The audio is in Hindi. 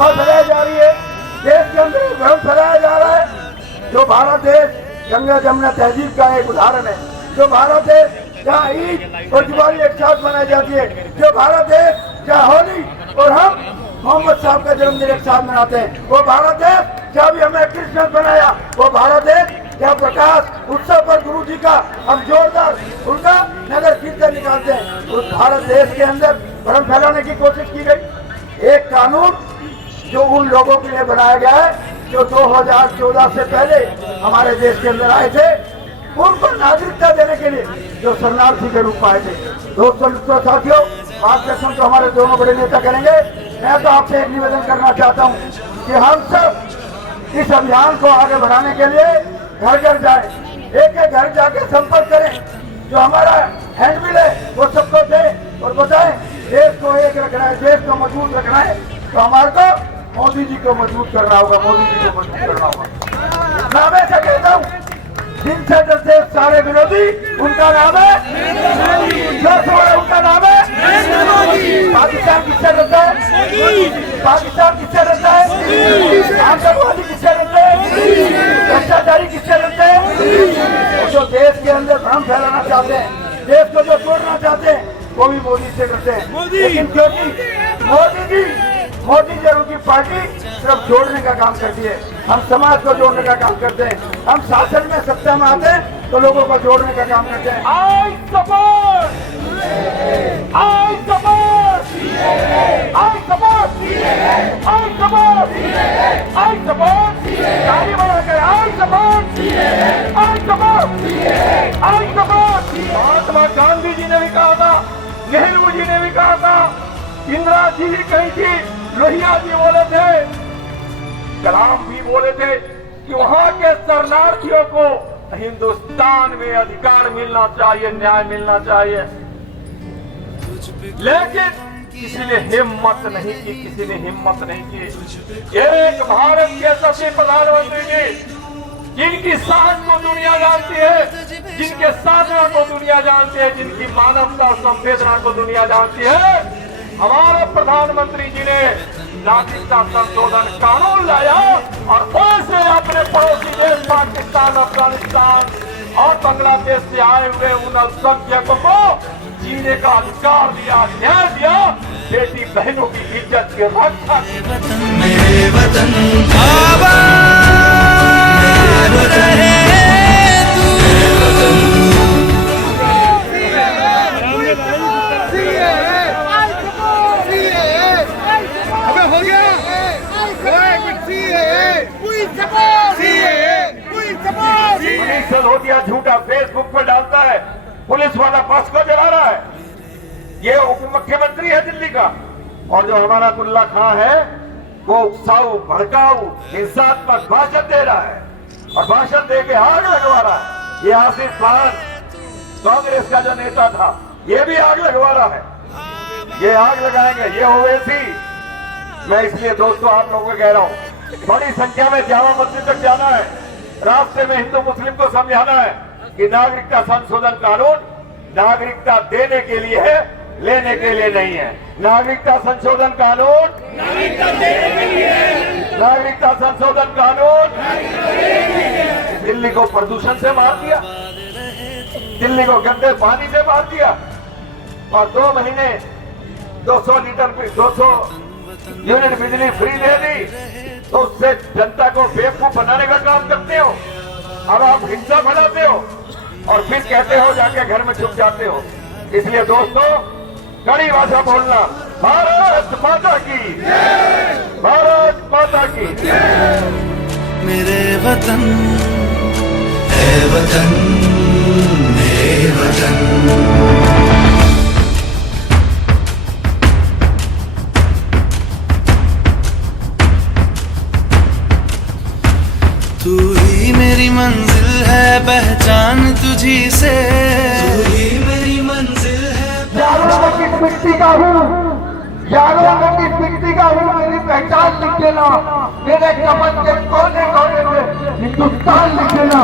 अफवाह फैलाई जा रही है, देश के अंदर भ्रम फैलाया जा रहा है। जो भारत देश गंगा जमुना तहजीब का एक उदाहरण है, जो भारत देश जहाँ ईद और दिवाली एक साथ मनाई जाती है, जो भारत देश जहाँ होली और हम मोहम्मद साहब का जन्मदिन एक साथ मनाते हैं, वो भारत देश जहाँ भी हमें क्रिसमस बनाया, वो भारत देश जहाँ प्रकाश उत्सव पर गुरु जी का हम जोरदार उनका नगर कीर्तन निकालते हैं। उस भारत देश के अंदर भ्रम फैलाने की कोशिश की गई। एक कानून जो उन लोगों के लिए बनाया गया है जो 2014 से पहले हमारे देश के अंदर आए थे, उनको नागरिकता देने के लिए जो शरणार्थी के रूप में आए थे। दोस्तों साथियों, मार्गदर्शन तो हमारे दोनों बड़े नेता करेंगे। मैं तो आपसे एक निवेदन करना चाहता हूँ कि हम सब इस अभियान को आगे बढ़ाने के लिए घर घर जाए, एक एक घर जाके संपर्क करें, जो हमारा हैंडबिल है वो सबको दें और बताएं देश को एक रखना है, देश को मजबूत रखना है, तो हमारे को मोदी जी को मजबूत करना होगा, मोदी जी को मजबूत करना होगा। नाम ऐसा कहता हूँ, जिनसे डरते सारे विरोधी, उनका नाम है उनका नाम है पाकिस्तान। किससे डरता है? पाकिस्तान किससे डरता है? आतंकवादी किससे डरते हैं? भ्रष्टाचारी किससे डरते हैं? और जो देश के अंदर भ्रम फैलाना चाहते हैं, देश को जो तोड़ना चाहते हैं, वो भी मोदी से डरते हैं। लेकिन क्योंकि मोदी जी और उनकी पार्टी सिर्फ जोड़ने का काम करती है, हम समाज को जोड़ने का काम करते हैं। हम शासन में सत्ता में आते हैं तो लोगों को जोड़ने का काम करते हैं। I support महात्मा गांधी जी ने भी कहा था, नेहरू जी ने भी कहा था, इंदिरा जी भी कही थी, लोहिया जी बोले थे, कलाम भी बोले थे कि वहां के शरणार्थियों को हिंदुस्तान में अधिकार मिलना चाहिए, न्याय मिलना चाहिए। लेकिन किसी ने हिम्मत नहीं की, किसी ने हिम्मत नहीं की। एक भारत के यशस्वी प्रधानमंत्री जी, जिनकी साहस को दुनिया जानती है, जिनके साधना को दुनिया जानती है, जिनकी मानवता संवेदना को दुनिया जानती है, हमारे प्रधानमंत्री जी ने नागरिकता संशोधन कानून लाया और उनसे अपने पड़ोसी देश पाकिस्तान, अफगानिस्तान और बांग्लादेश से आए हुए उन अल्पसंख्यकों को जीने का अधिकार दिया, न्याय दिया, बेटी बहनों की इज्जत की रक्षा की। धोतिया झूठा फेसबुक पर डालता है, पुलिस वाला बस को जला रहा है, ये उप मुख्यमंत्री है दिल्ली का। और जो हमारा कुल्ला खां है वो उकसाऊ, भड़काऊ, हिंसात्मक भाषण दे रहा है और भाषण दे के आग लगवा रहा है। ये आसिफ खान कांग्रेस का जो नेता था, ये भी आग लगवा रहा है, ये आग लगाएंगे, ये ओवैसी। मैं इसलिए दोस्तों आप लोगों को कह रहा हूँ, बड़ी संख्या में जामा मस्जिद तक जाना है, रास्ते में हिंदू मुस्लिम को समझाना है कि नागरिकता संशोधन कानून नागरिकता देने के लिए है, लेने के लिए नहीं है। नागरिकता संशोधन कानून नागरिकता देने के लिए है, नागरिकता संशोधन कानून दिल्ली को प्रदूषण से मार दिया, दिल्ली को गंदे पानी से मार दिया और 2 महीने 200 यूनिट बिजली फ्री दे दी, तो उससे जनता को बेवकूफ बनाने का काम करते हो। अब आप हिंसा फैलाते हो और फिर कहते हो जाके घर में छुप जाते हो। इसलिए दोस्तों, कड़ी भाषा बोलना, भारत माता की, भारत माता की। मेरे वतन है वतन, मेरे वतन। तू ही मेरी मंजिल है, पहचान तुझी से, तू ही मेरी मंजिल है। यारों में किस मिट्टी का हूँ, यारों में किस मिट्टी का हूँ, मेरी पहचान लिख देना, मेरे कमल के कोने कोने में हिंदुस्तान लिख देना।